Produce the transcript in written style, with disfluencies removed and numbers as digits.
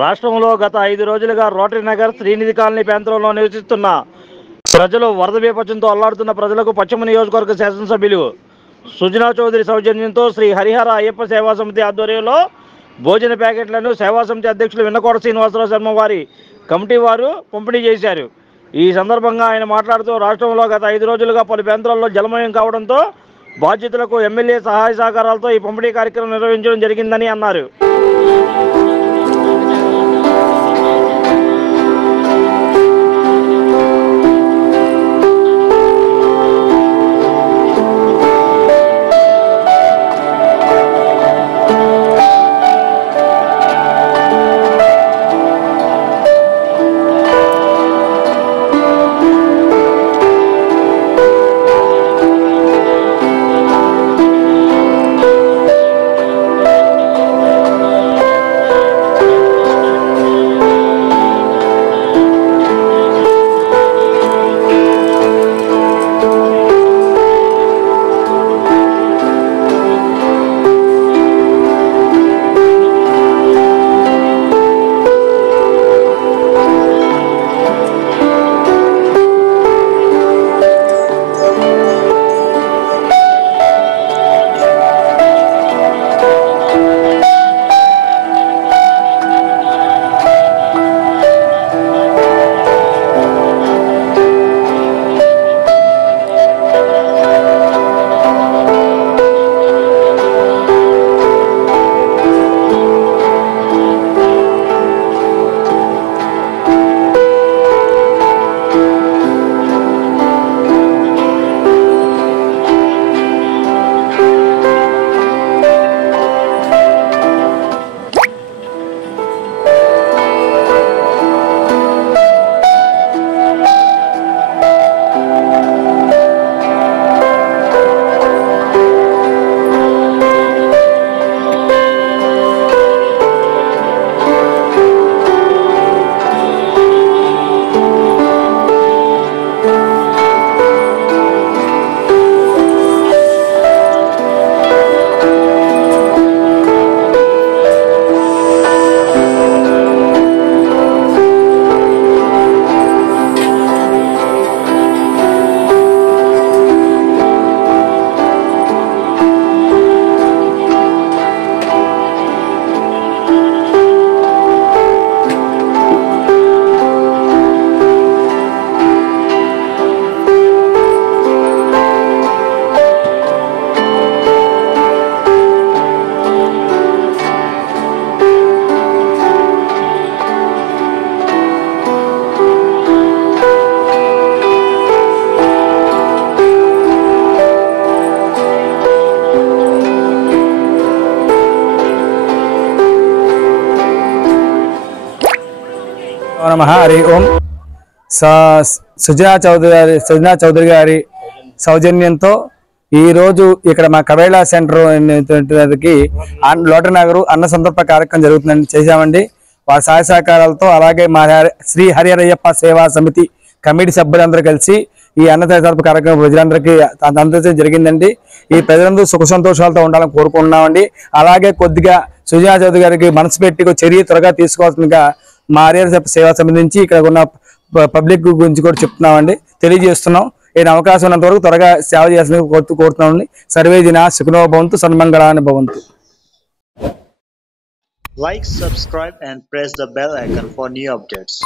రాష్ట్రంలో గత 5 రోజులుగా రోటరీ నగర్ శ్రీనిధి కాలనీ ప్రాంతంలో నివసిస్తున్న ప్రజలు వరద బీభత్సంతో అల్లాడుతున్న ప్రజలకు పశ్చిమ నియోజకవర్గ శాసనసభ్యులు సుజనా చౌదరి సౌజన్యంతో శ్రీ హరిహర అయ్యప్ప సేవా సమితి ఆధ్వర్యంలో భోజన ప్యాకెట్లను సేవా సమితి అధ్యక్షులు విన్నకోట శ్రీనివాసరావు శర్మ వారి కమిటీ వారు పంపిణీ చేశారు. ఈ సందర్భంగా ఆయన మాట్లాడుతూ రాష్ట్రంలో గత 5 రోజులుగా పలు ప్రాంతాల్లో జలమయం కావడంతో బాధితులకు ఎమ్మెల్యే సహాయ సహకారాలతో ఈ పంపిణీ కార్యక్రమం నిర్వహించడం జరిగిందని అన్నారు. నమః హరి ఓం. సుజనా చౌదరి గారి సౌజన్యంతో ఈరోజు ఇక్కడ మా కవేళ సెంటర్ లోటరీ నగర్ అన్న సంతర్పణ కార్యక్రమం జరుగుతుందండి, చేశామండి. వారి సహాయ సహకారాలతో అలాగే మా శ్రీ హరిహర అయ్యప్ప సేవా సమితి కమిటీ సభ్యులందరూ కలిసి ఈ అన్న సంతర్పణ కార్యక్రమం ప్రజలందరికీ అందజేయడం జరిగిందండి. ఈ ప్రజలందరూ సుఖ సంతోషాలతో ఉండాలని కోరుకుంటున్నామండి. అలాగే కొద్దిగా సుజనా చౌదరి గారికి మనసు పెట్టి చర్య త్వరగా తీసుకోవాల్సిందిగా మా హరిహర సేవా సమితి నుంచి ఇక్కడ ఉన్న పబ్లిక్ గురించి కూడా చెప్తున్నామండి, తెలియజేస్తున్నాం. ఏదైనా అవకాశం ఉన్నంత వరకు త్వరగా సేవ చేయాల్సింది కోరుతున్నామండి. సర్వే జనా సుఖినో భవంతు, సన్మంగళాని భవంతు. Like, subscribe and press the bell icon for new updates.